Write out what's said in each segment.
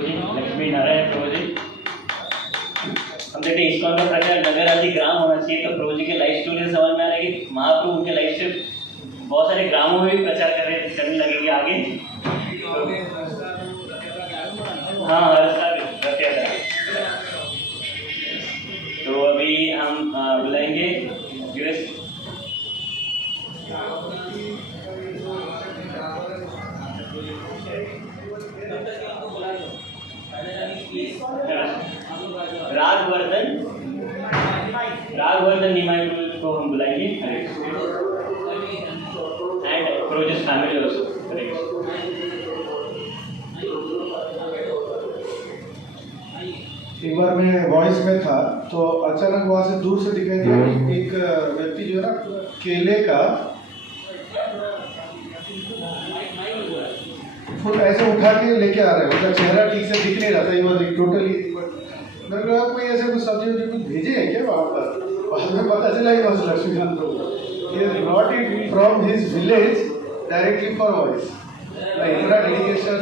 लक्ष्मी नारायण प्रभु जी, हम देखते हैं इस्कॉन का प्रचार नगर आदि ग्राम होना चाहिए। तो प्रभु जी के लाइफ स्टोरी से समझ में आ रहा है कि महाप्रभु उनके लाइफ से बहुत सारे ग्रामों में भी प्रचार करने लगेंगे आगे। हाँ, हर साल रथ यात्रा। तो अभी हम बुलाएंगे गिरीश। राघवर्धन निमाई को हम बुलाएंगे एंड प्रोजेक्ट फैमिली ऑल्सो। एक बार मैं वॉइस में था तो अचानक वहां से दूर से दिखाई दिया एक व्यक्ति जो है ना केले का फूल ऐसे उठा के लेके आ रहा है। उसका चेहरा ठीक से दिख नहीं रहा था। ये टोटली मेरे को कोई ऐसे कुछ सब्जी वब्जी कुछ भेजे हैं क्या वहाँ पर। बाद में पता चला ही बस लक्ष्मीकांत प्रभु he has brought it from his village directly for voice. Like इतना डेडिकेशन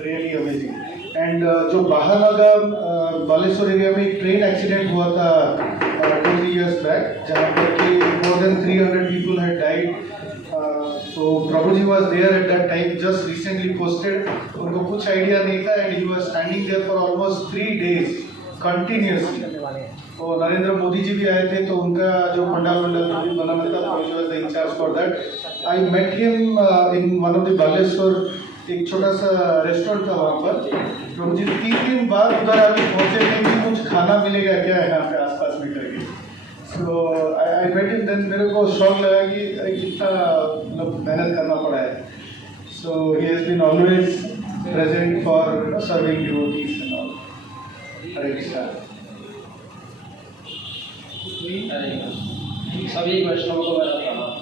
रियली अमेजिंग। एंड जो बहानगर बालेश्वर एरिया में एक ट्रेन एक्सीडेंट हुआ था 2-3 years बैक, जहाँ पर कि more than 300 people had died. So Prabhuji was there at that time, just recently posted. उनको कुछ आइडिया नहीं था and he was standing there for almost 3 days continuously. तो नरेंद्र मोदी जी भी आए थे तो उनका जो पंडाल भी बनाना था, Prabhuji was the incharge for that. I met him in one of the Baleshwar, एक छोटा सा रेस्टोरेंट था वहाँ पर। प्रभु जी 3 दिन बाद उधर आके पहुँचे थे कि कुछ खाना मिलेगा क्या है यहाँ पे आसपास में करके। सो आई मेट हिम, देन मेरे को शौक लगा कि कितना मतलब मेहनत करना पड़ा है। So he has been always present for serving devotees and all. Hare Krishna. सभी वैष्णवों को मेरा प्रणाम।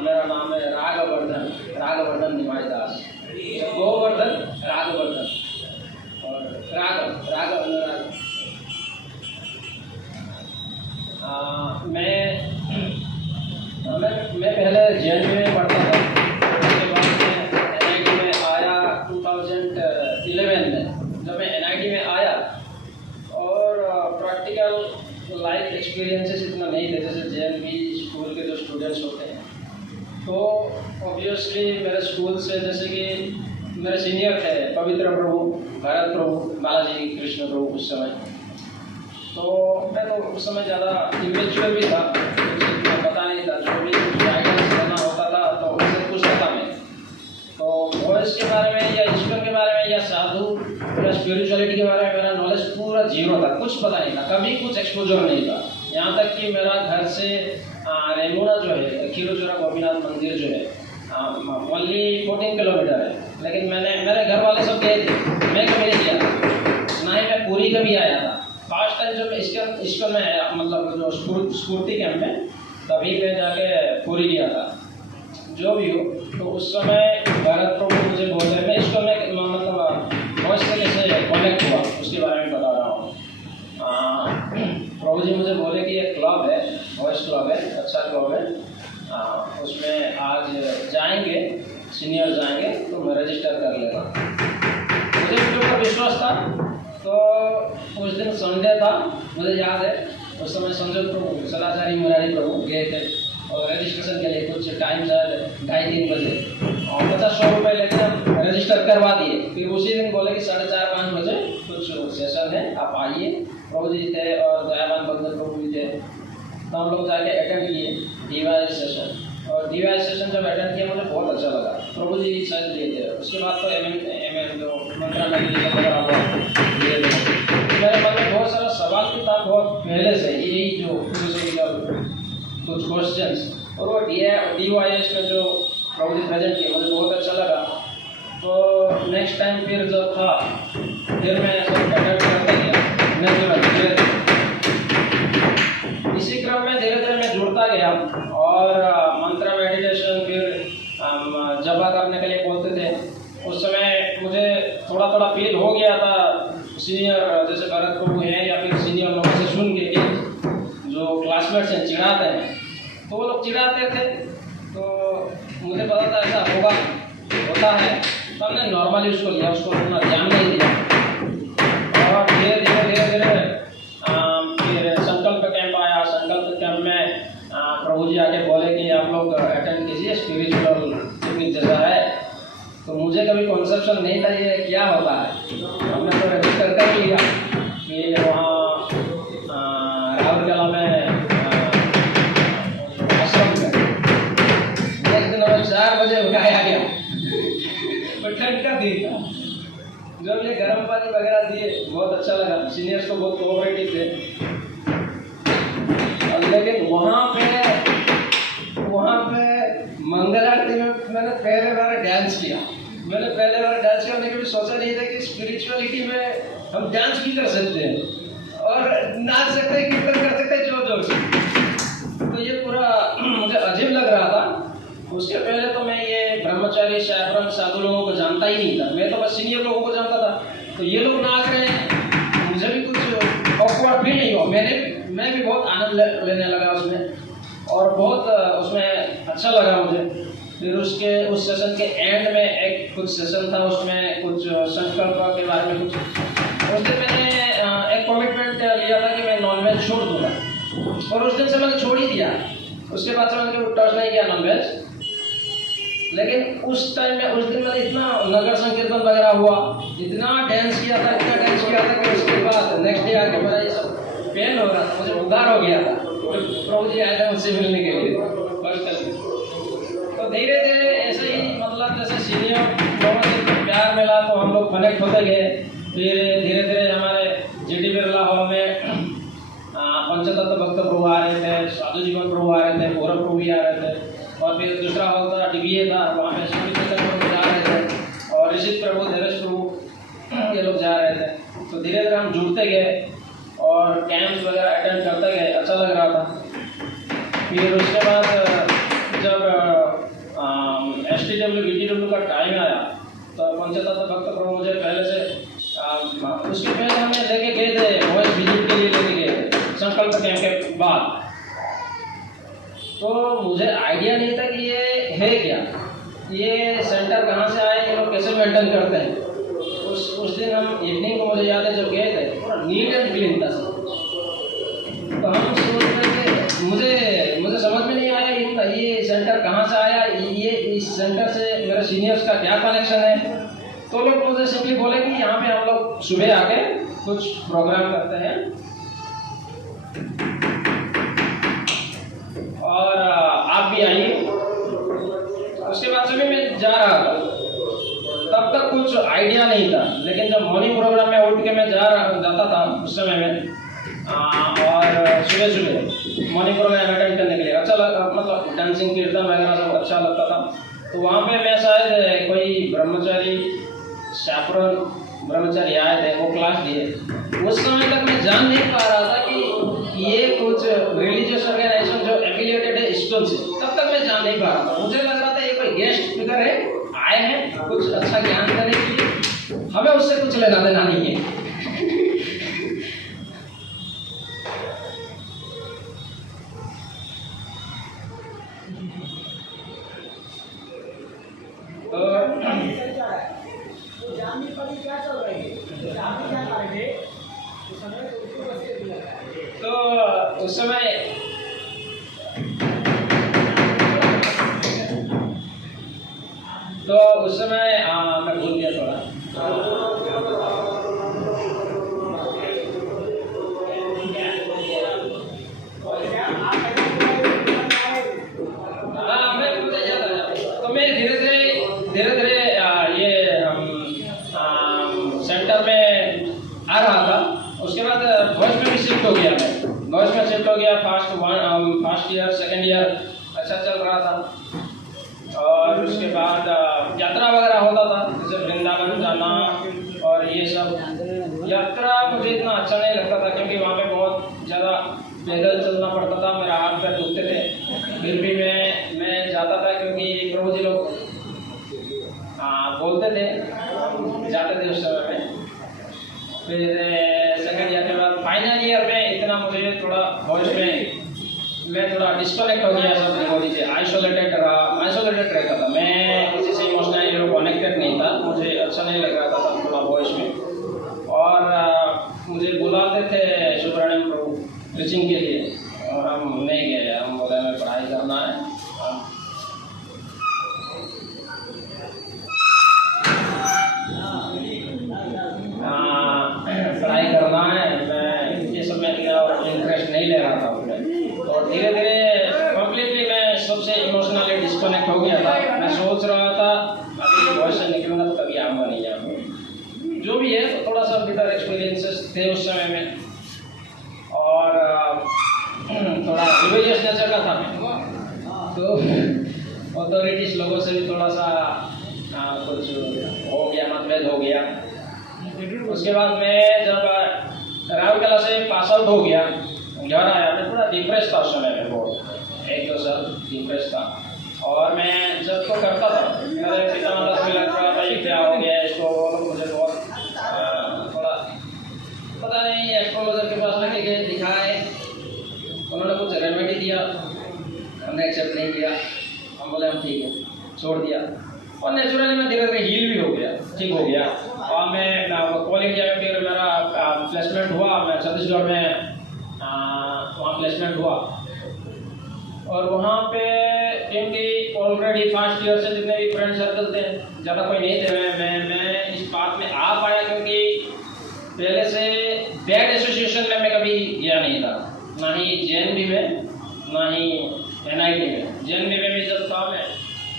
मेरा नाम है राघवर्धन निमाई दास। गोवर्धन राघवर्धन और राघव। मैं पहले JNU में पढ़ता था। उसके बाद मैं NIT में आया 2011 में। जब मैं NIT में आया और प्रैक्टिकल लाइफ एक्सपीरियंसेस इतना नहीं थे जैसे JNV स्कूल के जो स्टूडेंट्स होते हैं। तो ऑब्वियसली मेरे स्कूल से जैसे कि मेरे सीनियर थे पवित्र प्रभु, भरत प्रभु, बालाजी कृष्ण प्रभु उस समय। तो मैं तो उस समय ज़्यादा इमेच्योर भी था, मुझे पता नहीं था। जो भी गाइडेंस करना होता था तो उससे पूछता था मैं। तो वॉइस के बारे में या ईश्वर के बारे में या साधु या स्पिरिचुअलिटी के बारे में मेरा नॉलेज पूरा जीरो था, कुछ पता नहीं था, कभी कुछ एक्सपोजर नहीं था। यहाँ तक कि मेरा घर से रेमुना जो है, खीरोचोरा गोपीनाथ मंदिर जो है ओनली 14 किलोमीटर है। लेकिन मेरे घर वाले सब गए थे, मैं कभी नहीं गया था, ना ही मैं पूरी कभी आया था। फर्स्ट टाइम जब इस्कॉन में आया, मतलब जो स्फूर्ति कैंप में, तभी मैं जाके पूरी गया था। जो भी हो, तो उस समय भरत प्रभु मुझे बोलते हैं, मैं इस्कॉन में मतलब वॉइस से कैसे कनेक्ट हुआ उसके बारे में बता रहा हूँ। प्रभु जी मुझे बोले कि एक क्लब है, वॉइस क्लब है, अच्छा क्लब है, उसमें आज जाएंगे, सीनियर जाएंगे तो मैं रजिस्टर कर लेगा। मुझे उसके ऊपर विश्वास था। तो उस दिन संडे था, मुझे याद है, उस समय संजय प्रभु, सदाचारी मुरारी प्रभु गए थे और रजिस्ट्रेशन के लिए कुछ टाइम शायद 2:30-3 बजे और 50-100 रुपये लेकर रजिस्टर करवा दिए। फिर उसी दिन बोले कि 4:30-5 बजे कुछ सेशन है, आप आइए। प्रभु जी थे और दयावान बंदर प्रभु जी थे। तो हम लोग जाके अटेंड किए DYS सेशन। और DYS सेशन जब अटेंड किया मुझे बहुत अच्छा लगा। प्रभु जी शायद लिए थे। उसके बाद तो MM जो मंत्रा मेडिटेशन वगैरह हुआ, मेरे मन में बहुत सारा सवाल भी था बहुत पहले से, यही जो फिलोसॉफिकल कुछ क्वेश्चंस। और वो DYS में जो प्रभु जी प्रेजेंट किए मुझे बहुत अच्छा लगा। तो नेक्स्ट टाइम फिर जब था, फिर मैं अटेंड करता गया नेचुरल। इसी क्रम में धीरे धीरे मैं जुड़ता गया और मंत्र मेडिटेशन फिर जपा करने के लिए बोलते थे। उस समय मुझे थोड़ा थोड़ा फील हो गया था, सीनियर जैसे भरत प्रभु हैं या फिर सीनियर लोगों से सुन के कि जो क्लासमेट्स हैं चिढ़ाते हैं, तो वो लोग चिढ़ाते थे, तो मुझे पता था ऐसा होता है, तो हमने नॉर्मली उसको लिया, उसको उतना ध्यान नहीं दिया। और धीरे धीरे फिर संकल्प कैंप आया। संकल्प कैंप में प्रभु जी आके बोले कि आप लोग अटेंड कीजिए, स्पिरिचुअल पिकनिक जैसा है। तो मुझे कभी कॉन्सेप्शन नहीं था ये क्या होता है। हमने तो रजिस्टर कर लिया कि वहाँ राउरकेला में आश्रम में एक दिन हमें 4 बजे उठाया गया। पर ठंड का दिन था, जब ये गर्म पानी वगैरह दिए बहुत अच्छा लगा। सीनियर्स को बहुत कोऑपरेटिव थे। लेकिन वहाँ पे मंगल आरती में मैंने पहले बार डांस किया। मैंने कभी सोचा नहीं था कि स्पिरिचुअलिटी में हम डांस भी कर सकते हैं और नाच सकते हैं, कीर्तन कर सकते हैं जोर से। तो ये पूरा मुझे अजीब लग रहा था। उसके पहले तो मैं ये ब्रह्मचारी, सैफरन, साधु लोगों को जानता ही नहीं था। मैं तो बस सीनियर लोगों को जानता था। तो ये लोग नाच रहे हैं, मुझे भी कुछ ऑकवर्ड फील नहीं हुआ। मैं भी बहुत आनंद लेने लगा उसमें, और बहुत उसमें अच्छा लगा मुझे। फिर उस सेशन के एंड में एक कुछ सेशन था, उसमें कुछ संकल्प के बारे में कुछ। उस दिन मैंने एक कमिटमेंट लिया था कि मैं नॉनवेज छोड़ दूँगा, और उस दिन से मैंने छोड़ ही दिया। उसके बाद से मैंने कभी टच नहीं किया नॉनवेज। लेकिन उस दिन मैंने इतना नगर संकीर्तन वगैरह हुआ, इतना डांस किया था कि उसके बाद नेक्स्ट डे आके मेरा ये सब पेन हो रहा था, मुझे उगार हो गया था। प्रभु जी आए थे मुझसे मिलने के लिए तो धीरे धीरे ऐसे ही, मतलब जैसे सीनियर लोगों से प्यार मिला तो हम लोग कनेक्ट होते गए। फिर धीरे धीरे हमारे जीडी बिरला हॉल में पंचतत्व भक्त प्रभु आ रहे थे, साधु जीवन प्रभु आ रहे थे, गौरव प्रभु भी आ रहे थे। और फिर दूसरा हॉल था डीबीए था, वहाँ पे स्वामी प्रभु जा रहे थे, और ऋषित प्रभु, धीरज प्रभु, ये लोग जा रहे थे। तो धीरे धीरे हम जुड़ते गए और कैंप्स वगैरह अटेंड करते गए। अच्छा लग रहा था। फिर उसके बाद जब STW BTW का टाइम आया तो पंचतत्व भक्त प्रभु मुझे पहले से उसके पहले हमें लेके गए थे, वॉइस विजिट के लिए लेके गए संकल्प कैंप के बाद। तो मुझे आइडिया नहीं था कि ये है क्या, ये सेंटर कहाँ से आए, ये लोग कैसे मेंटेन करते हैं। उस दिन हम इवनिंग को मुझे याद है जब गए थे, पूरा नीट एंड क्लीन था। तो हम सोच रहे थे, मुझे समझ में नहीं आया ये सेंटर कहाँ से आया, ये इस सेंटर से मेरे सीनियर्स का क्या कनेक्शन है। तो लोग मुझे सिंपली बोले कि यहाँ पे हम लोग सुबह आके कुछ प्रोग्राम करते हैं और आप भी आइए। उसके बाद से भी मैं जा रहा था, तब तक कुछ आइडिया नहीं था। लेकिन जब मॉर्निंग प्रोग्राम में उठ के मैं जाता था उस समय में, और सुबह मॉर्निंग प्रोग्राम अटेंड करने के लिए अच्छा लगा, मतलब डांसिंग कीर्तन वगैरह सब अच्छा लगता था। तो वहाँ पे मैं शायद कोई ब्रह्मचारी, सैफरन ब्रह्मचारी आए थे, वो क्लास दिए। उस समय तक मैं जान नहीं पा रहा था कि ये कुछ रिलीजियस ऑर्गेनाइजेशन जो एफिलिएटेड है स्कूल से, तब तक मैं जान नहीं पा रहा था। मुझे लग रहा था ये कोई गेस्ट स्पीकर है, आए हैं कुछ अच्छा ज्ञान देने के लिए, हमें उससे कुछ लेना देना नहीं है। तो उस समय मैं भूल गया थोड़ा। मुझे याद आया। तो मैं धीरे धीरे ये सेंटर में आ रहा था। उसके बाद वॉइस में भी शिफ्ट हो गया। मैं वॉइस में शिफ्ट हो गया। फर्स्ट ईयर सेकेंड ईयर अच्छा चल रहा था। और उसके बाद यात्रा वगैरह होता था, जैसे वृंदावन जाना और ये सब। यात्रा मुझे इतना अच्छा नहीं लगता था क्योंकि वहाँ पे बहुत ज़्यादा पैदल चलना पड़ता था, मेरा हाथ पैर दुखते थे। फिर भी मैं जाता था क्योंकि प्रभु जी लोग बोलते थे, जाते थे उस समय में। फिर सेकेंड ईयर के बाद फाइनल ईयर में इतना मुझे थोड़ा वॉइस में मैं थोड़ा डिस्कनेक्ट हो गया सब डिवोटी से, आइसोलेटेड रहता था। मैं किसी से इमोशनली कनेक्टेड नहीं था, मुझे अच्छा नहीं लग रहा था थोड़ा वॉइस में। और मुझे बुलाते थे सुब्रमण्यम प्रभु प्रीचिंग के लिए, और हम नहीं गए। हम बोले हमें पढ़ाई करना है, पढ़ाई करना है। मैं ये सब में इंटरेस्ट नहीं ले रहा था उसमें, और धीरे धीरे कम्प्लीटली मैं सबसे इमोशनली डिस्कनेक्ट हो गया था। मैं सोच रहा था अभी वॉइस से निकलूंगा तो कभी आऊँगा नहीं आऊँगा। जो भी है तो थोड़ा सा बिटर एक्सपीरियंसेस थे उस समय में, और थोड़ा रिलीजियस नेचर का था मैं, तो अथॉरिटीज लोगों से भी थोड़ा सा कुछ हो गया, मतभेद हो गया। उसके बाद मैं जब राउरकेला से पास आउट हो गया, घर आया, मैं थोड़ा डिप्रेस था उस समय में, बहुत 1-2 साल डिप्रेस था। और मैं जब तो करता था, मेरे पिता माता से लग रहा था ये क्या हो गया इसको, मुझे बहुत थोड़ा पता नहीं, एस्ट्रोलॉजर के पास लेके गए, दिखाए, उन्होंने कुछ रेमेडी दिया, हमने एक्सेप्ट नहीं किया। हम बोले हम ठीक है, छोड़ दिया। और नेचुरली मैं धीरे धीरे हील भी हो गया, ठीक हो गया। और मैं ऑल इंडिया में फिर मेरा प्लेसमेंट हुआ, मैं छत्तीसगढ़ में वहाँ प्लेसमेंट हुआ। और वहाँ पे क्योंकि ऑलरेडी फर्स्ट ईयर से जितने भी फ्रेंड सर्कल थे, ज़्यादा कोई नहीं थे। मैं इस बात में आ पाया क्योंकि पहले से बैड एसोसिएशन में मैं कभी गया नहीं था, ना ही JNV में, ना ही NIT में। JNV में भी जब था मैं,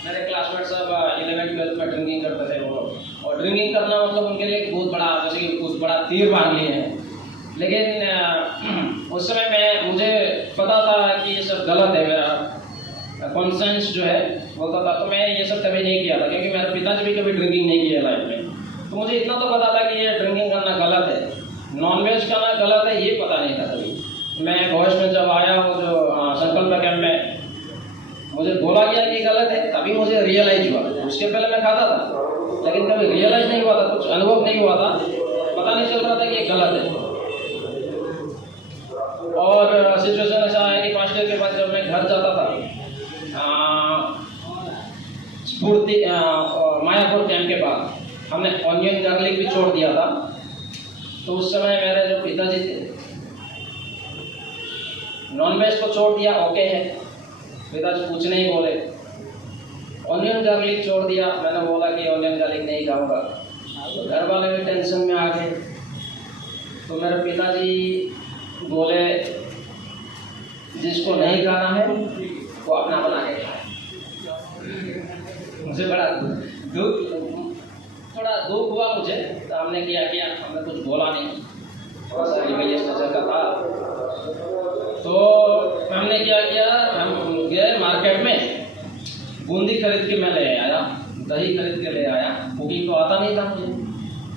मेरे क्लासमेट सब 11th-12th में ड्रिंकिंग करते थे वो, और ड्रिंकिंग करना मतलब उनके लिए बहुत बड़ा, जैसे कि बहुत बड़ा तीर बांध लिए हैं। लेकिन उस समय मुझे पता था कि ये सब गलत है, मेरा कॉन्सेंस जो है बोलता था, तो मैं ये सब कभी नहीं किया था, क्योंकि मेरे पिताजी भी कभी ड्रिंकिंग नहीं किया लाइफ में। तो मुझे इतना तो पता था कि ये ड्रिंकिंग करना गलत है, नॉनवेज खाना गलत है, ये पता नहीं था कभी। मैं भोज में जब आया, वो जो संकल्प कैंप में मुझे बोला गया कि गलत है, तभी मुझे रियलाइज हुआ। उसके पहले मैं खाता था, लेकिन कभी रियलाइज नहीं हुआ था, कुछ अनुभव नहीं हुआ था, पता नहीं चल रहा था कि ये गलत है। और सिचुएशन ऐसा है कि 5 ईयर के बाद जब मैं घर जाता था, स्फूर्ति मायापुर कैंप के बाद हमने ऑनियन गार्लिक भी छोड़ दिया था। तो उस समय मेरे जो पिताजी थे, नॉनवेज को छोड़ दिया, ओके है, पिताजी कुछ नहीं बोले। ऑनियन गार्लिक छोड़ दिया, मैंने बोला कि ऑनियन गार्लिक नहीं खाऊंगा, तो घर वाले भी टेंशन में आ गए। तो मेरे पिताजी बोले जिसको नहीं खाना है वो अपना बना के खाए। मुझे बड़ा थोड़ा दुख हुआ मुझे, तो हमने किया हमने कुछ बोला नहीं, थोड़ा सा रिलीजियस नजर का था। तो हमने क्या किया, हम गए मार्केट में, बूंदी खरीद के मैं ले आया, दही खरीद के ले आया। कुकिंग तो आता नहीं था मुझे,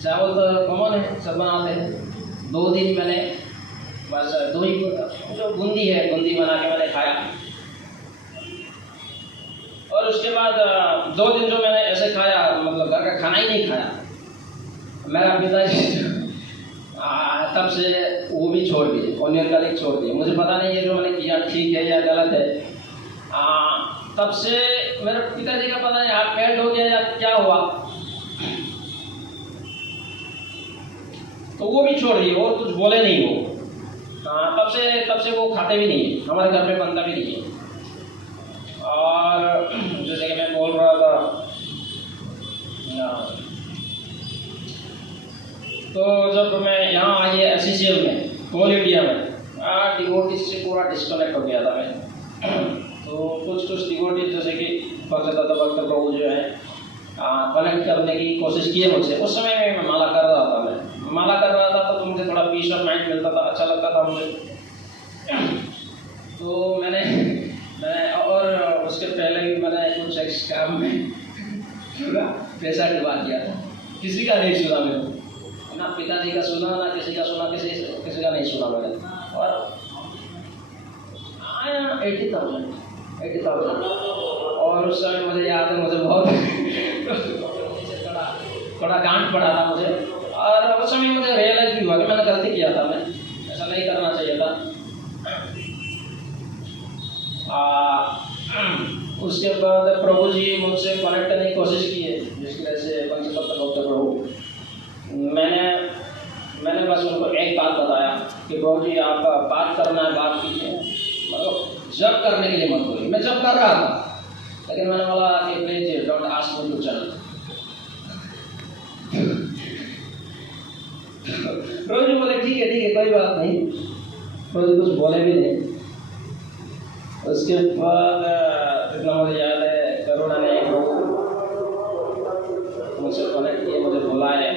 चावल तो कॉमन है, सब बनाते हैं। 2 दिन मैंने बस दही जो बूंदी है, बूंदी बना के मैंने खाया। और उसके बाद 2 दिन जो मैंने ऐसे खाया, मतलब घर का खाना ही नहीं खाया। मेरा पिताजी तब से वो भी छोड़ दिए, ऑनियन गार्लिक छोड़ दिए। मुझे पता नहीं है जो मैंने किया ठीक है या गलत है। तब से मेरे पिताजी का पता नहीं हाथ फेल्ट हो गया या क्या हुआ, तो वो भी छोड़ दिए और कुछ बोले नहीं वो। तब से वो खाते भी नहीं, हमारे घर में बनता भी नहीं है। और जैसे कि मैं बोल रहा था, तो जब मैं यहाँ आई SCCL में, ऑल इंडिया में, डिवोटीज से पूरा डिस्कनेक्ट हो गया था मैं। तो कुछ डिवोटीज जैसे कि भक्तदाता भक्त प्रभु जो है कनेक्ट करने की कोशिश की है मुझसे। उस समय में मैं माला कर रहा था, मैं माला कर रहा था, तो मुझे थोड़ा पीस ऑफ माइंड मिलता था, अच्छा लगता था मुझे। तो मैंने और उसके पहले भी मैंने कुछ एक्स काम में पैसा डुबा दिया था, किसी का नहीं सुना मैंने, ना पिताजी का सुना, ना किसी का सुना, किसी का नहीं सुना मैंने। और आया 80,000। और उस समय मुझे याद है, मुझे बहुत थोड़ा गांठ पड़ा था मुझे। और उस समय मुझे रियलाइज भी हुआ कि मैंने गलती किया था, मैं ऐसा नहीं करना चाहिए था। उसके बाद प्रभु जी मुझसे कनेक्ट करने की कोशिश की है, जिसकी वजह से पंचतत्व डॉक्टर प्रभु मैंने बस उनको एक बात बताया कि प्रभु जी आप बात करना है, बात कीजिए, मतलब जब करने के लिए मत बोलिए। मैं जब कर रहा था, लेकिन मैंने बोला कि please don't ask me to जब। प्रभु जी बोले ठीक है कोई बात नहीं। प्रभु जी कुछ बोले भी नहीं। उसके बाद जितना मुझे याद है, करुणा ने मुझसे कनेक्ट किए, मुझे बुलाए,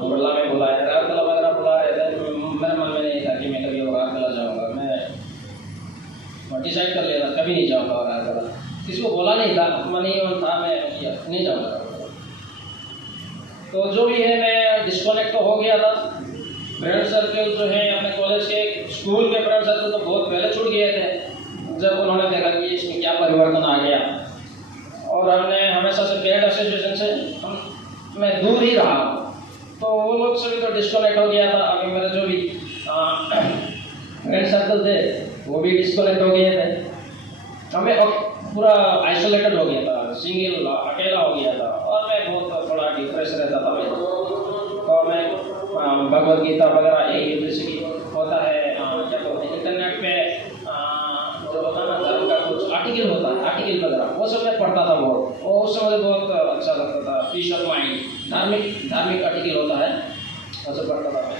मुरला में बुलाए, रागकला वगैरह बुला रहे थे। मेरे मन में नहीं था कि मैं कभी रागकला जाऊँगा। मैं डिसाइड कर लिया था कभी नहीं जाऊँगा रागकला। किसी को बोला नहीं था, मन ही मन था मैं किया नहीं जाऊँगा। तो जो भी है, मैं डिस्कनेक्ट तो हो गया था। फ्रेंड सर्कल जो है अपने कॉलेज के, स्कूल के फ्रेंड सर्कल तो बहुत पहले छूट गए थे, जब उन्होंने देखा कि इसमें क्या परिवर्तन आ गया। और हमने हमेशा से पेड एसोसिएशन से मैं दूर ही रहा, तो वो लोग से भी तो डिस्कनेक्ट हो गया था। अभी मेरे जो भी फ्रेंड सर्कल थे वो भी डिस्कनेक्ट हो गए थे। हमें पूरा आइसोलेटेड हो गया था, सिंगल अकेला हो गया था, और मैं बहुत थोड़ा डिप्रेस रहता था। तो मैं भगवद गीता वगैरह एक जैसे कि होता है, या तो इंटरनेट पे जो होता है ना धर्म का कुछ आर्टिकल होता है, आर्टिकल वगैरह वो सब मैं पढ़ता था बहुत, और उससे मुझे बहुत अच्छा लगता था। पीस ऑफ माइंड, धार्मिक आर्टिकल होता है, वो सब पढ़ता था मैं।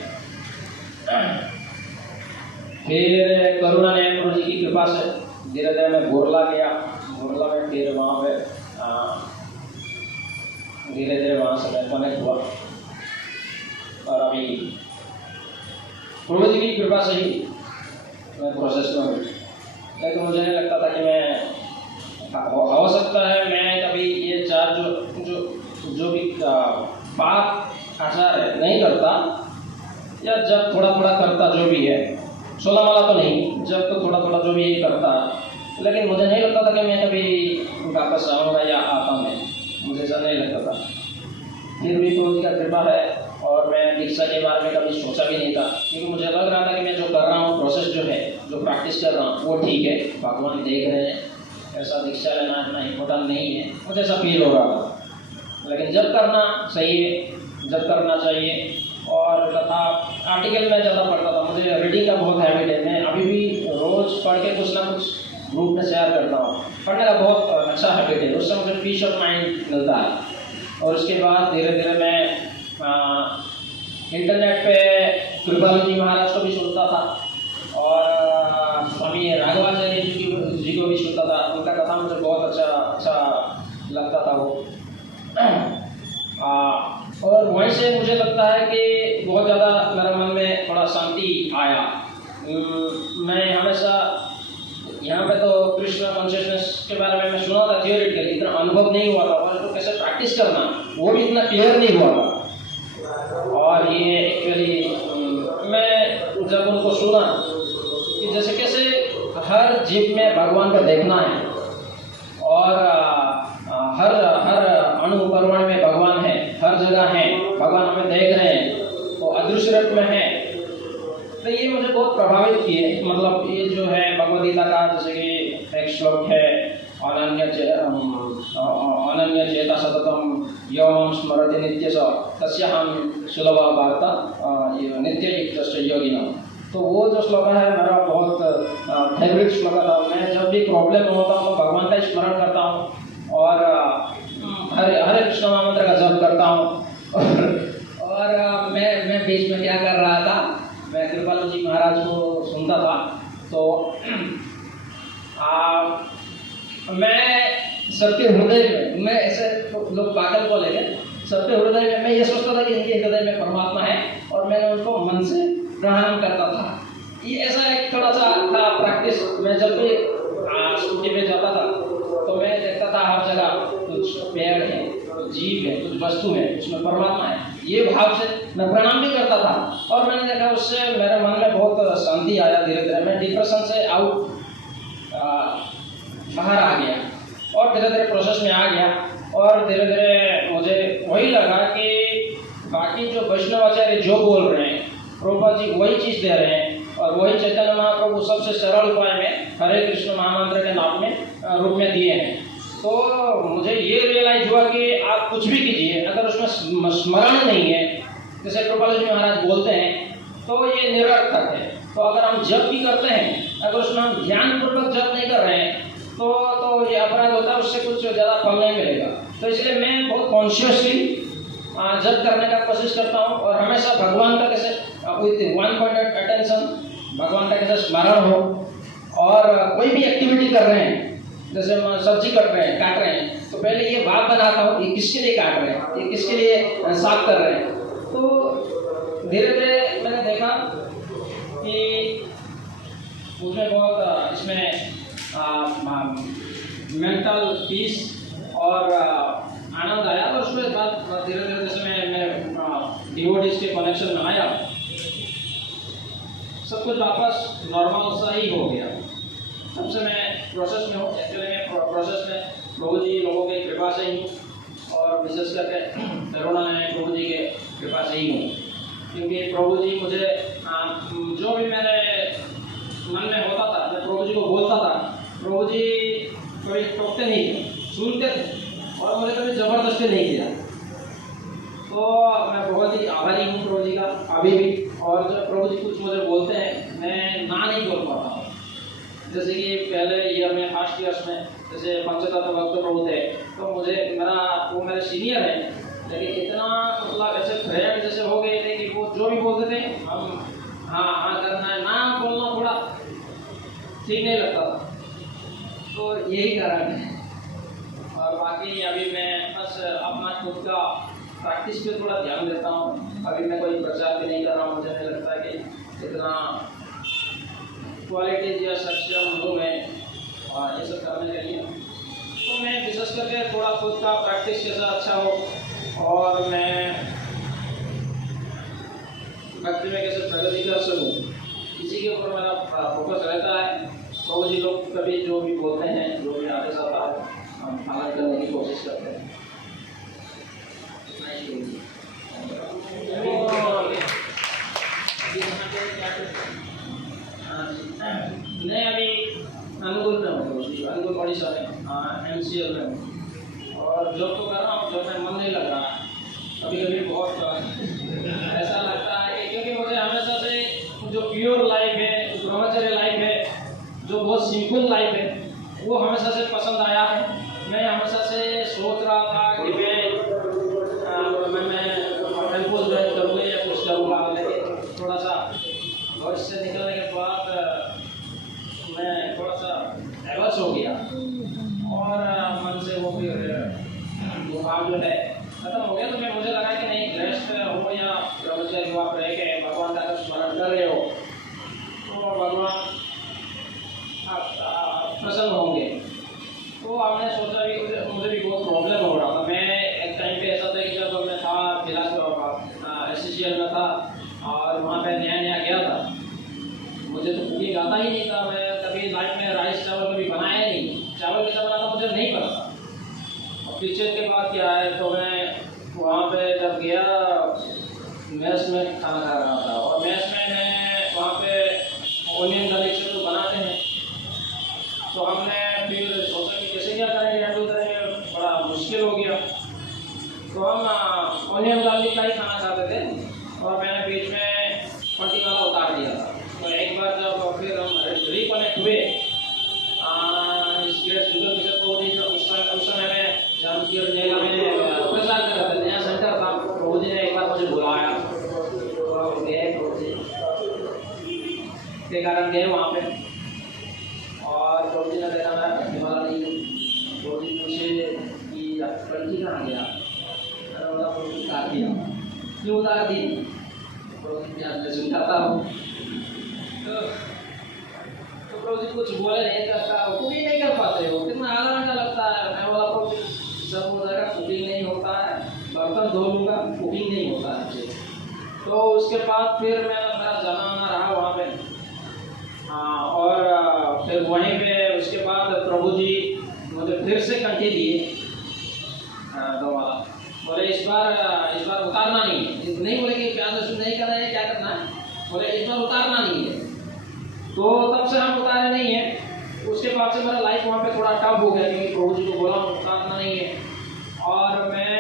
फिर करुणा ने प्रभु जी की कृपा से धीरे धीरे मैं बोरला गया। बोरला में फिर वहाँ पे धीरे धीरे वहाँ से मैं कनेक्ट हुआ, और अभी प्रभु जी की कृपा से ही मैं प्रोसेस में हूँ। लेकिन मुझे नहीं लगता था कि मैं हो सकता है मैं कभी ये चार जो भी पाप आचार है नहीं करता, या जब थोड़ा थोड़ा करता जो भी है, 16 वाला तो नहीं, जब तो थोड़ा थोड़ा जो भी यही करता, लेकिन मुझे नहीं लगता था कि मैं कभी वापस आऊँगा या आता मैं, मुझे ऐसा नहीं लगता था। फिर भी प्रभु जी का कृपा है, और मैं दीक्षा के बारे में कभी सोचा भी नहीं था, क्योंकि मुझे लग रहा था कि मैं जो कर रहा हूँ, प्रोसेस जो है, जो प्रैक्टिस कर रहा हूँ वो ठीक है, भगवान देख रहे हैं, ऐसा दीक्षा लेना इतना इम्पोर्टेंट नहीं है, मुझे ऐसा फील हो रहा था। लेकिन जब करना सही है, जब करना चाहिए। और तथा आर्टिकल मैं ज़्यादा पढ़ता था, मुझे रीडिंग का बहुत हैबिट है। मैं अभी भी रोज़ पढ़ के कुछ ना कुछ ग्रुप में शेयर करता हूँ। पढ़ने का बहुत अच्छा हैबिट है, उससे मुझे पीस ऑफ माइंड मिलता है। और उसके बाद धीरे धीरे मैं इंटरनेट पे कृपालु जी महाराज को भी सुनता था, और स्वामी राघवाचार्य जी को भी सुनता था। उनका कथा मुझे बहुत अच्छा लगता था वो। और वहीं से मुझे लगता है कि बहुत ज़्यादा मेरे मन में थोड़ा शांति आया। मैं हमेशा यहाँ पे तो कृष्ण कॉन्शियसनेस के बारे में मैं सुना था थियोरिटिकली, इतना अनुभव नहीं हुआ था, और तो कैसे प्रैक्टिस करना वो भी इतना क्लियर नहीं हुआ था। और ये एक्चुअली मैं जब उनको सुना कि जैसे कैसे हर जीव में भगवान को देखना है, और हर अणु परमाणु में भगवान है, हर जगह है भगवान, हमें देख रहे हैं, वो अदृश्य रूप में है। तो ये मुझे बहुत प्रभावित किए। मतलब ये जो है भगवद गीता का, जैसे कि एक श्लोक है, अनन्य चेता सततम यो मां स्मरति नित्यश तस्याहं सुलभा वार्ता नित्य युक्त योगिनः। तो वो जो श्लोक है मेरा बहुत फेवरेट श्लोक था। मैं जब भी प्रॉब्लम होता हूँ तो भगवान का स्मरण करता हूँ, और हरे कृष्ण महामंत्र का जप करता हूँ। और मैं बीच में क्या कर रहा था, मैं कृपालु जी महाराज को सुनता था। तो मैं सबके हृदय में, मैं ऐसे लोग पागल को लेके सबके हृदय में मैं ये सोचता था कि इनके हृदय में परमात्मा है, और मैंने उनको मन से प्रणाम करता था। ये ऐसा एक थोड़ा सा था प्रैक्टिस। मैं जब भी स्कूटी पे जाता था तो मैं देखता था हर जगह कुछ पेड़ है, कुछ जीव है, कुछ वस्तु है, उसमें परमात्मा है, ये भाव से मैं प्रणाम भी करता था। और मैंने देखा उससे मेरे मन में बहुत शांति आया। धीरे धीरे मैं डिप्रेशन से बाहर आ गया, और धीरे धीरे प्रोसेस में आ गया। और धीरे धीरे मुझे वही लगा कि बाकी जो वैष्णवाचार्य जो बोल रहे हैं, प्रभुपाद जी वही चीज़ दे रहे हैं, और और वही चैतन्य महाप्रभु सबसे सरल उपाय में हरे कृष्ण महामंत्र के नाम में रूप में दिए हैं। तो मुझे ये रियलाइज हुआ कि आप कुछ भी कीजिए, अगर उसमें स्मरण नहीं है, जैसे कृपाल जी महाराज बोलते हैं, तो ये निरर्थक है। तो अगर हम जप भी करते हैं, अगर उसमें हम ध्यानपूर्वक जप नहीं कर रहे हैं, तो ये अपराध होता है, उससे कुछ ज़्यादा फल नहीं मिलेगा। तो इसलिए मैं बहुत कॉन्शियसली जप करने का कोशिश करता हूँ, और हमेशा भगवान का कैसे विथ वन पॉइंटेड अटेंशन, भगवान का कैसे स्मरण हो। और कोई भी एक्टिविटी कर रहे हैं, जैसे हम सब्जी कट रहे हैं, काट रहे हैं, तो पहले ये भाव बनाता हूँ, ये किसके लिए काट रहे हैं, ये किसके लिए साफ कर रहे हैं। तो धीरे धीरे मैंने देखा कि उसमें बहुत इसमें मेंटल पीस और आनंद आया। तो उसके बाद धीरे धीरे जैसे मैं डिवोटीज के कनेक्शन में आया, सब कुछ वापस नॉर्मल सा ही हो गया। तब से मैं प्रोसेस में हूँ। एक्चुअली मैं प्रोसेस में प्रभु जी लोगों की कृपा से ही हूँ, और विशेष करके करुणा है प्रभु जी के कृपा से ही हूँ। क्योंकि प्रभु जी मुझे जो भी मेरे मन में होता था, मैं प्रभु जी को बोलता था, प्रभु जी कभी टोकते नहीं थे, सुनते थे, और मुझे कभी ज़बरदस्ती नहीं किया। तो मैं बहुत ही आभारी हूँ प्रभु जी का अभी भी। और जब प्रभु जी कुछ मुझे बोलते हैं, मैं ना नहीं बोल पाता हूँ। जैसे कि पहले ईयर में, फर्स्ट ईयर्स में, जैसे पंचतत्व भक्त प्रभु थे, तो मुझे वो मेरे सीनियर है, लेकिन इतना मतलब ऐसे फ्रेंड जैसे हो गए थे कि वो जो भी बोलते थे हम हाँ करना है, ना बोलना थोड़ा ठीक नहीं लगता था। तो यही कारण है। और बाकी अभी मैं बस अपना खुद का प्रैक्टिस पे थोड़ा ध्यान देता हूँ। अभी मैं कोई प्रचार भी नहीं कर रहा हूँ, मुझे नहीं लगता है कि इतना क्वालिटीज या सक्षम हूँ मैं और ये सब करने के लिए। तो मैं विशेष करके थोड़ा खुद का प्रैक्टिस कैसा अच्छा हो, और मैं भक्ति में कैसे प्रगति कर सकूँ, इसी के ऊपर मेरा फोकस रहता है। प्रभु जी लोग कभी जो भी बोलते हैं, जो भी आदेश आता है, हम पालन करने की कोशिश करते हैं। नहीं, अभी अनुगुल में हूँ, अनुगुल ओडिशा में MCL में हूँ, और जॉब तो कर रहा हूँ, जॉब में मन नहीं लग रहा है। कभी कभी बहुत ऐसा लगता है कि क्योंकि मुझे हमेशा से जो प्योर लाइफ है, ब्रह्मचर्य लाइफ है, जो बहुत सिंपल लाइफ है, वो हमेशा से पसंद आया है। मैं हमेशा से सोच रहा था कि मैं टेम्पल ज्वाइन करूँगा या कुछ करूँगा, लेकिन थोड़ा सा घर से निकलने के बाद मैं थोड़ा सा एवर्स हो गया, और मन से वो फिर वो भाव जो है खत्म हो गया। तो मैं मुझे लगा कि नहीं, रेस्ट हो या ब्रह्मचर्य जो आप रह के भगवान का स्मरण कर रहे हो, तो भगवान प्रसन्न होंगे। तो हमने सोचा कि मुझे भी बहुत प्रॉब्लम हो रहा था। मैं एक टाइम पे ऐसा था कि जब मैं था SCCL में था, और वहाँ पे नया नया गया था, मुझे तो कुकिंग आता ही नहीं था। मैं कभी लाइफ में राइस चावल कभी बनाया नहीं, चावल कैसा बनाना मुझे नहीं पता था। और किचन के बाद क्या है, तो मैं वहाँ पे जब गया, मेस में खाना खा रहा था, और मेस में मैं वहाँ पे ऑनियन गार्लिक से तो बनाते हैं, तो हमने फिर सोचा कि कैसे क्या करेंगे, हैंडल करेंगे, बड़ा मुश्किल हो गया। तो हम ऑनियन गार्लिक का ही खाना खाते थे, और मैंने बीच में पट्टी वाला उतार दिया था। तो एक बार जब फिर हम रिकनेक्ट हुए इस गैस जुगल के साथ, उस समय में जामकीर नेला में प्रचार कर रहा था, नया सेंटर था। प्रभु जी ने एक बार मुझे बुलाया, तो गए प्रभु जी के कारण गए वहाँ पे, और प्रभु जी ने देखा मैं पट्टी वाला नहीं हूँ। प्रभु जी पूछे कि पट्टी कहाँ गया, उतार दिया। क्यों उतार दी? मैं सुनता हूँ, तो प्रभु जी कुछ बोले नहीं करता, कुकिंग नहीं कर पाते हो, कितना आनंद लगता है। मैं बोला प्रभु सब हो जाएगा, कुकिंग नहीं होता है, बर्तन धो लूँगा, कुकिंग नहीं होता है। तो उसके बाद फिर मेरा जाना रहा वहाँ पे, और फिर वहीं पे उसके बाद प्रभु जी मुझे फिर से कंठी दिए दो वाला। बोले इस बार उतारना नहीं है, नहीं बोले कि प्याज लहसुन नहीं करना है, क्या करना है, बोले इस बार उतारना नहीं है। तो तब से हम उतारे नहीं है। उसके बाद से मेरा लाइफ वहाँ पे थोड़ा टफ हो गया, क्योंकि प्रभु जी को बोला उतारना नहीं है। और मैं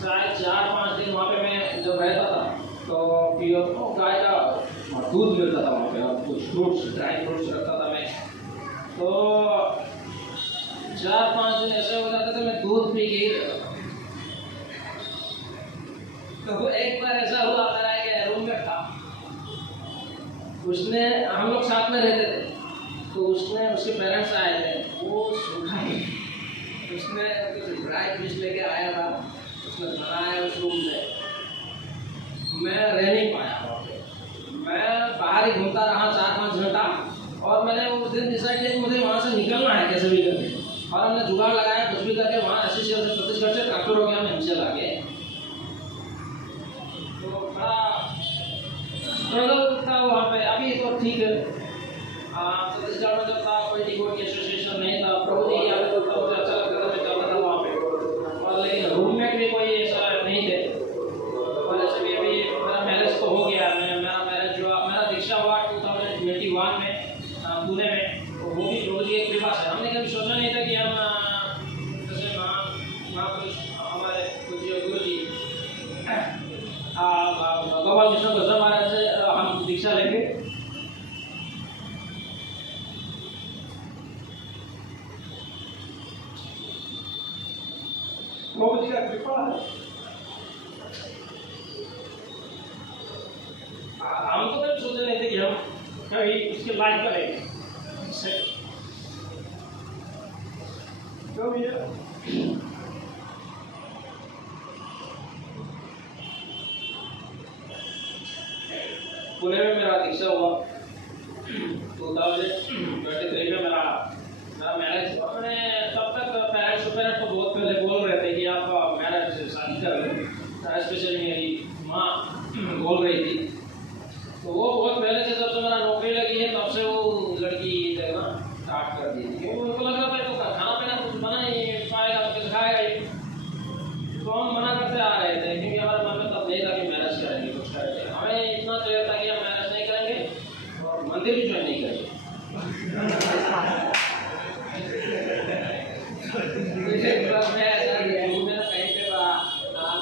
शायद 4-5 दिन वहाँ पे मैं जब रहता था तो प्योर गाय का दूध मिलता था वहाँ पे, और कुछ फ्रूट्स, ड्राई फ्रूट्स रखता था मैं। तो 4-5 दिन ऐसे हो जाते थे मैं दूध पी के ही रहता था। तो एक बार ऐसा हुआ, मेरा एक रूममेट था, उसने, हम लोग साथ में रहते थे, तो उसने, उसके पेरेंट्स आए थे, वो सूखा ही उसने कुछ ड्राई फिश लेके आया था, उसने बनाया उस रूम में। मैं रह नहीं पाया वहाँ पे, मैं बाहर ही घूमता रहा 4-5 घंटा। और मैंने उस दिन डिसाइड किया कि मुझे वहाँ से निकलना है कैसे भी करके। और हमने जुगाड़ लगाया कुछ भी करके, वहाँ ऐसे छत्तीसगढ़ से ट्रैक्टर हो गया, हम नीचे ला गए। तो बड़ा स्ट्रगल था वहाँ पे। अभी तो ठीक है, छत्तीसगढ़ में जब था कोई डिवोटी एसोसिएशन नहीं था, प्रभु जी यहाँ पे तो मुझे अच्छा लगता था, मैं जाता था वहाँ पे। और लेकिन रूममेट भी कोई ऐसा नहीं थे। और ऐसे भी अभी मेरा मैरिज तो हो गया, मेरा मैरिज हुआ, मेरा दीक्षा हुआ 2021 में पुणे में। तो वो भी प्रभु जी की कृपा से। हमने कभी सोचा नहीं था कि हम जैसे महापुरुष हमारे पूज्य गुरु जी गोपाल कृष्ण गोस्वामी महाराज से हम दीक्षा लेंगे। प्रभु जी का कृपा है। हम तो कभी सोचे नहीं थे कि हम कभी इसके लायक करेंगे। क्यों भैया? पुणे में मेरा दीक्षा हुआ 2023 में मेरा मैरिज हुआ। मैंने तब तक पेरेंट्स तो बहुत पहले बोल रहे थे कि आप मैरिज शादी कर लो, स्पेशली मेरी माँ बोल रही थी। तो वो बहुत पहले से, जब से मेरा नौकरी लगी है तब से वो लड़की देखना स्टार्ट कर दी थी, क्योंकि उनको लग रहा था तो खाना पीना कुछ बना ही पाएगा तो कुछ खाएगा ही। तो हम मना करते आ रहे थे, क्योंकि हमारे मन में तब नहीं था कि मैरिज करेंगे, कुछ करेंगे। हमें इतना क्लियर था कि हम मैरिज नहीं करेंगे और मंदिर भी ज्वाइन नहीं करेंगे।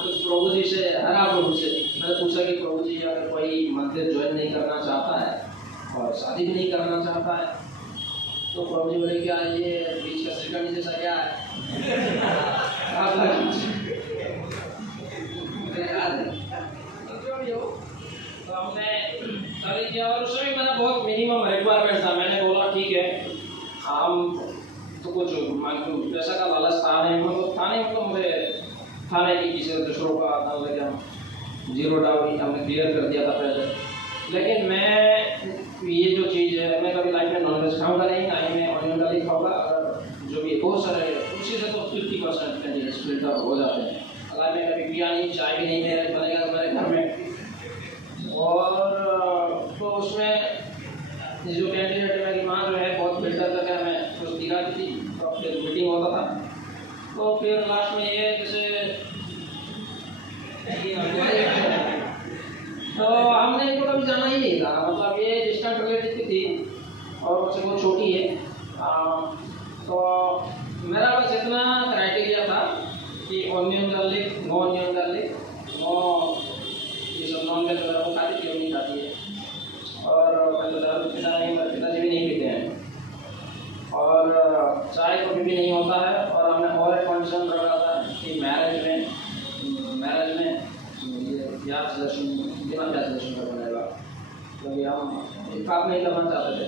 कुछ प्रभु जी से, हरा प्रभु से मैंने पूछा कि प्रभु जी अगर कोई मंदिर ज्वाइन नहीं करना चाहता है और शादी भी नहीं करना चाहता है, तो प्रभु जी बोले क्या ये बीच का श्रीखंड जैसा क्या है? तो हमने शादी किया, और उसमें भी मेरा बहुत मिनिमम रिक्वायरमेंट था। मैंने बोला ठीक है, हम तो कुछ पैसा का लालच था नहीं, मतलब था नहीं, मतलब मुझे था नहीं कि किसी दूसरों का था, लेकिन हम जीरो डाउन हमने क्लियर कर दिया था पहले। लेकिन मैं ये जो चीज़ है, मैं कभी लाइफ में नॉनवेज खाऊंगा नहीं, ना ही मैं ऑनियन गार्लिक खाऊंगा। अगर जो भी बहुत सारे उसी से तो 50% कैंडिडेट्स फिल्टर हो जाते हैं। अगर मैं कभी पिया नहीं, चाय भी नहीं बनेगा मेरे घर में। और तो उसमें जो कैंडिडेट है मेरी माँ जो है बहुत फिल्टर करके हमें कुछ दिखाती थी, तो फिर मीटिंग होता था। तो फिर लास्ट में ये जैसे तो हमने इनको कभी जाना ही नहीं था, मतलब ये डिस्टेंट रिलेटिव की थी और मुझसे बहुत छोटी है। तो मेरा बस इतना क्राइटेरिया था कि onion garlic, no onion garlic, no ये सब नॉन वेज वगैरह वो खाती थी, नहीं खाती है। और मैं तो दारू पीता नहीं, मेरे पिताजी भी नहीं पीते हैं, और चाय कभी भी नहीं होता है। और हमने और एक कंडीशन रखा था कि मैरिज में ये प्याज लहसुन, बिना प्याज लहसुन का बनेगा, क्योंकि हम काम नहीं करना चाहते थे।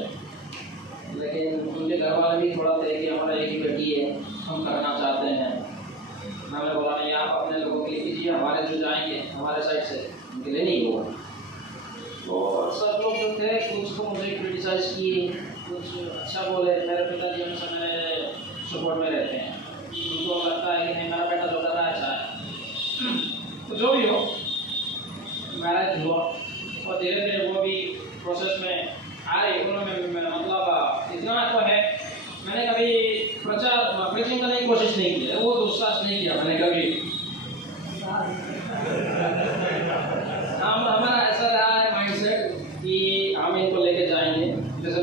लेकिन उनके घर वाले भी थोड़ा थे कि हमारा एक ही बेटी है, हम करना चाहते हैं। मैंने बोला नहीं, आप अपने लोगों के लिए कीजिए, हमारे जो जाएंगे हमारे साइड से उनके लिए नहीं होगा। तो सब लोग जो थे कुछ तो मुझे क्रिटिसाइज किए, कुछ अच्छा बोले। मेरे पिताजी हमेशा मेरे सपोर्ट में रहते हैं, उनको लगता है कि नहीं मेरा बेटा जो कर रहा है अच्छा है। तो जो भी हो, मैरिज हुआ और धीरे धीरे वो भी प्रोसेस में आ रही। उन्होंने मतलब इतना तो है, मैंने कभी प्रीचिंग करने की कोशिश नहीं की है, वो दुस्साहस नहीं किया मैंने कभी। हमारा ऐसा रहा है माइंडसेट कि हम इनको लेके जाएंगे। जैसे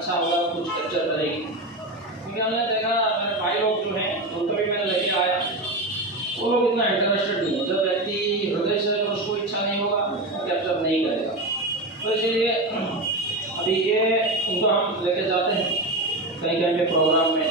अच्छा होगा, कुछ कैप्चर करेगी। क्योंकि हमने देखा मेरे भाई लोग जो हैं उनको भी मैंने लेके आया, वो लोग इतना इंटरेस्टेड नहीं है। जब व्यक्ति हृदय से उसको इच्छा नहीं होगा वो कैप्चर नहीं करेगा। तो इसीलिए अभी ये उनको हम लेके जाते हैं कहीं कहीं पे प्रोग्राम में।